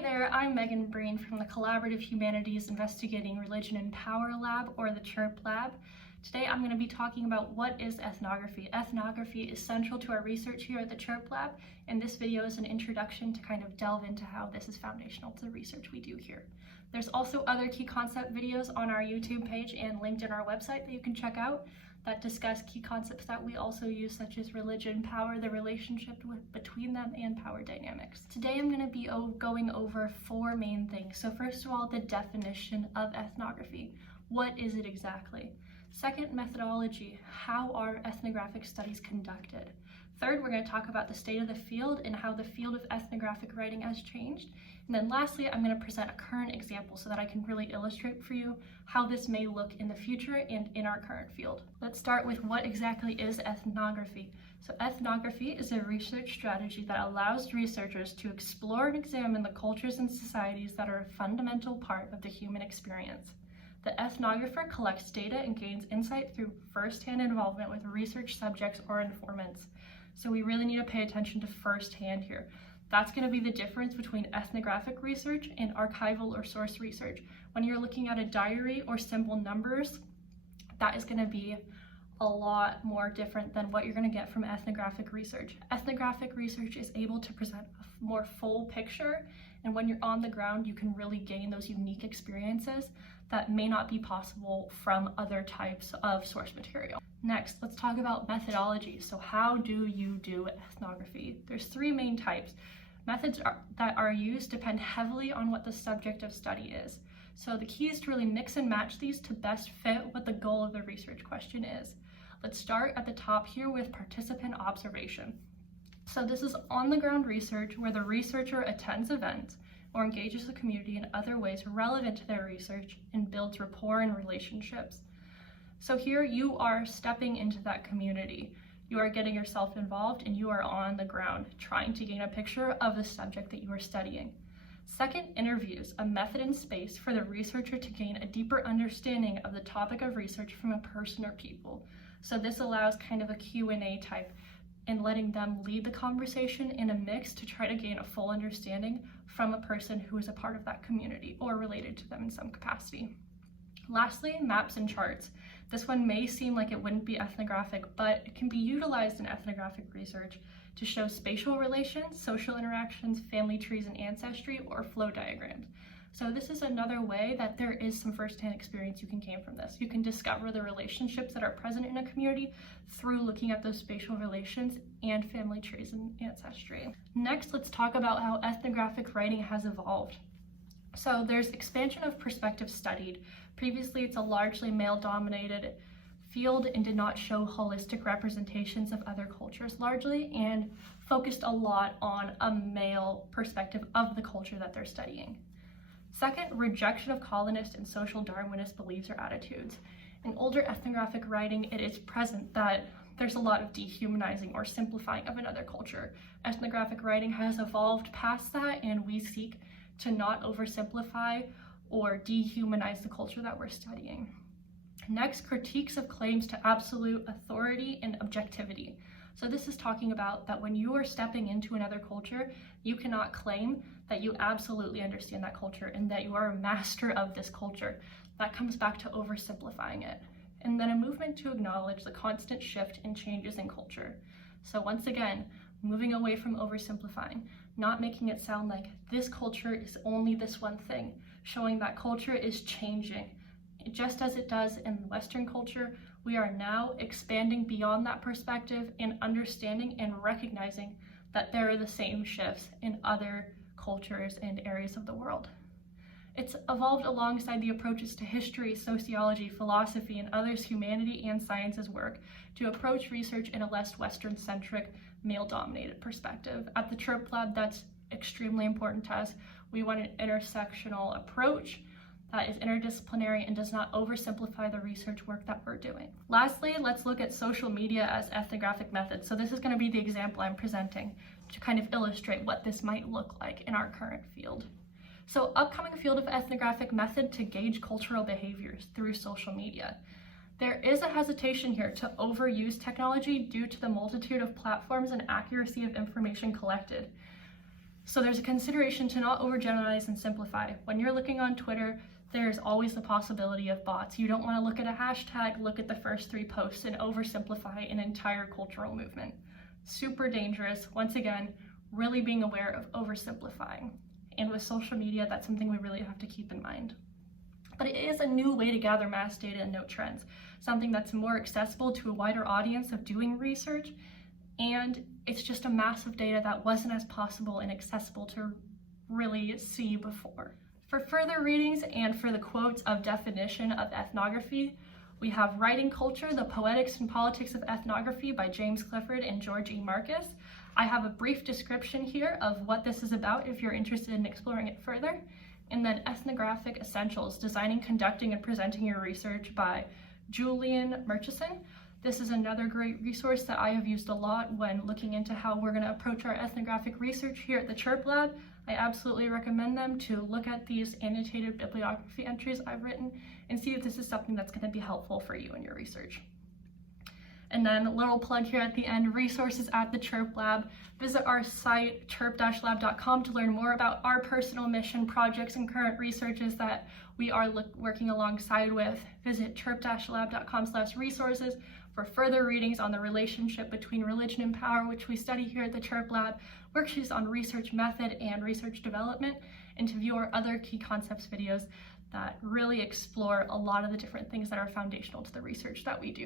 Hi there, I'm Megan Breen from the Collaborative Humanities Investigating Religion and Power Lab, or the Chirp Lab. Today I'm going to be talking about what is ethnography. Ethnography is central to our research here at the Chirp Lab, and this video is an introduction to kind of delve into how this is foundational to the research we do here. There's also other key concept videos on our YouTube page and linked in our website that you can check out that discuss key concepts that we also use, such as religion, power, the relationship between them, and power dynamics. Today I'm going to be going over four main things. So first of all, the definition of ethnography. What is it exactly? Second, methodology. How are ethnographic studies conducted? Third, we're going to talk about the state of the field and how the field of ethnographic writing has changed. And then lastly, I'm going to present a current example so that I can really illustrate for you how this may look in the future and in our current field. Let's start with what exactly is ethnography. So ethnography is a research strategy that allows researchers to explore and examine the cultures and societies that are a fundamental part of the human experience. The ethnographer collects data and gains insight through first-hand involvement with research subjects or informants. So we really need to pay attention to first-hand here. That's going to be the difference between ethnographic research and archival or source research. When you're looking at a diary or simple numbers, that is going to be a lot more different than what you're going to get from ethnographic research. Ethnographic research is able to present a more full picture, and when you're on the ground, you can really gain those unique experiences that may not be possible from other types of source material. Next, let's talk about methodology. So how do you do ethnography? There's three main types. Methods that are used depend heavily on what the subject of study is. So the key is to really mix and match these to best fit what the goal of the research question is. Let's start at the top here with participant observation. So this is on-the-ground research where the researcher attends events or engages the community in other ways relevant to their research and builds rapport and relationships. So here you are stepping into that community. You are getting yourself involved and you are on the ground trying to gain a picture of the subject that you are studying. Second, interviews, a method and space for the researcher to gain a deeper understanding of the topic of research from a person or people. So this allows kind of a Q&A type and letting them lead the conversation in a mix to try to gain a full understanding from a person who is a part of that community or related to them in some capacity. Lastly, maps and charts. This one may seem like it wouldn't be ethnographic, but it can be utilized in ethnographic research to show spatial relations, social interactions, family trees and ancestry, or flow diagrams. So this is another way that there is some firsthand experience you can gain from this. You can discover the relationships that are present in a community through looking at those spatial relations and family trees and ancestry. Next, let's talk about how ethnographic writing has evolved. So there's expansion of perspective studied. Previously, it's a largely male-dominated field and did not show holistic representations of other cultures largely, and focused a lot on a male perspective of the culture that they're studying. Second, rejection of colonist and social Darwinist beliefs or attitudes. In older ethnographic writing, it is present that there's a lot of dehumanizing or simplifying of another culture. Ethnographic writing has evolved past that, and we seek to not oversimplify or dehumanize the culture that we're studying. Next, critiques of claims to absolute authority and objectivity. So this is talking about that when you are stepping into another culture, you cannot claim that you absolutely understand that culture and that you are a master of this culture. That comes back to oversimplifying it. And then a movement to acknowledge the constant shift and changes in culture. So once again, moving away from oversimplifying, not making it sound like this culture is only this one thing, showing that culture is changing. Just as it does in Western culture, we are now expanding beyond that perspective and understanding and recognizing that there are the same shifts in other cultures and areas of the world. It's evolved alongside the approaches to history, sociology, philosophy, and others humanity and sciences work to approach research in a less Western-centric, male-dominated perspective. At the Chirp Lab, that's extremely important to us. We want an intersectional approach that is interdisciplinary and does not oversimplify the research work that we're doing. Lastly, let's look at social media as ethnographic methods. So this is going to be the example I'm presenting to kind of illustrate what this might look like in our current field. So upcoming field of ethnographic method to gauge cultural behaviors through social media. There is a hesitation here to overuse technology due to the multitude of platforms and accuracy of information collected. So there's a consideration to not overgeneralize and simplify. When you're looking on Twitter, there's always the possibility of bots. You don't want to look at a hashtag, look at the first 3 posts and oversimplify an entire cultural movement. Super dangerous. Once again, really being aware of oversimplifying. And with social media, that's something we really have to keep in mind. But it is a new way to gather mass data and note trends, something that's more accessible to a wider audience of doing research, and it's just a mass of data that wasn't as possible and accessible to really see before. For further readings and for the quotes of definition of ethnography, we have Writing Culture, The Poetics and Politics of Ethnography by James Clifford and George E. Marcus. I have a brief description here of what this is about if you're interested in exploring it further. And then Ethnographic Essentials, Designing, Conducting, and Presenting Your Research by Julian Murchison. This is another great resource that I have used a lot when looking into how we're going to approach our ethnographic research here at the Chirp Lab. I absolutely recommend them to look at these annotated bibliography entries I've written and see if this is something that's going to be helpful for you in your research. And then a little plug here at the end, resources at the Chirp Lab. Visit our site, chirp-lab.com, to learn more about our personal mission, projects, and current researches that we are working alongside with. Visit chirp-lab.com/resources for further readings on the relationship between religion and power, which we study here at the Chirp Lab, worksheets on research method and research development, and to view our other key concepts videos that really explore a lot of the different things that are foundational to the research that we do.